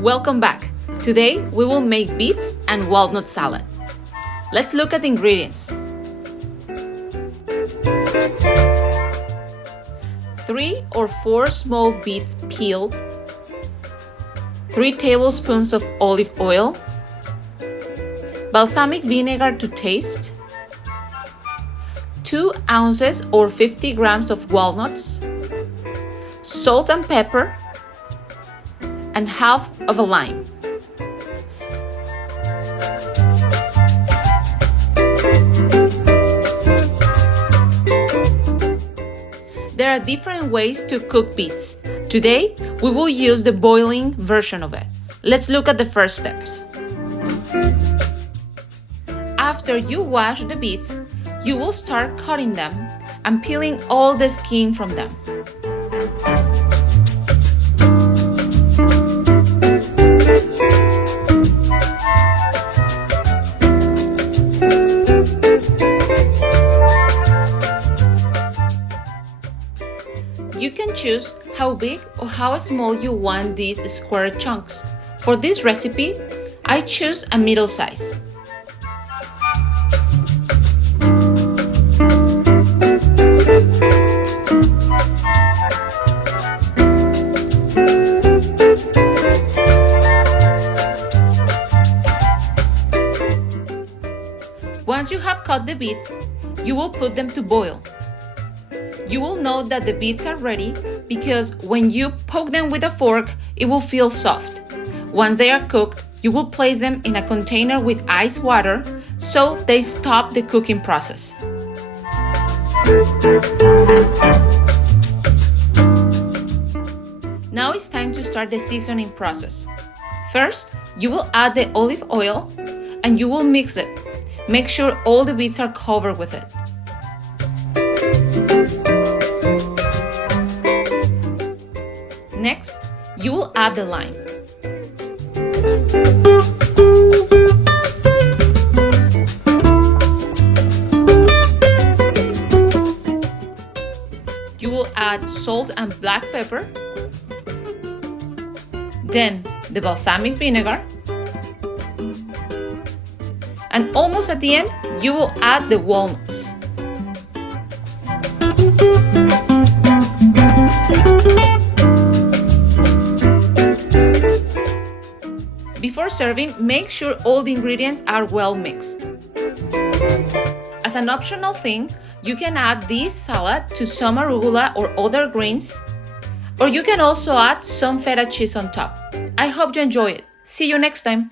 Welcome back. Today we will make beets and walnut salad. Let's look at the ingredients. 3 or 4 small beets peeled, 3 tablespoons of olive oil, balsamic vinegar to taste, 2 ounces or 50 grams of walnuts, salt and pepper, and half of a lime. There are different ways to cook beets. Today, we will use the boiling version of it. Let's look at the first steps. After you wash the beets, you will start cutting them and peeling all the skin from them. You can choose how big or how small you want these square chunks. For this recipe, I choose a middle size. Once you have cut the beets, you will put them to boil. You will know that the beets are ready because when you poke them with a fork, it will feel soft. Once they are cooked, you will place them in a container with ice water so they stop the cooking process. Now it's time to start the seasoning process. First, you will add the olive oil and you will mix it. Make sure all the beets are covered with it. Next, you will add the lime. You will add salt and black pepper. Then the balsamic vinegar. And almost at the end, you will add the walnuts. Before serving, make sure all the ingredients are well mixed. As an optional thing, you can add this salad to some arugula or other greens, or you can also add some feta cheese on top. I hope you enjoy it. See you next time!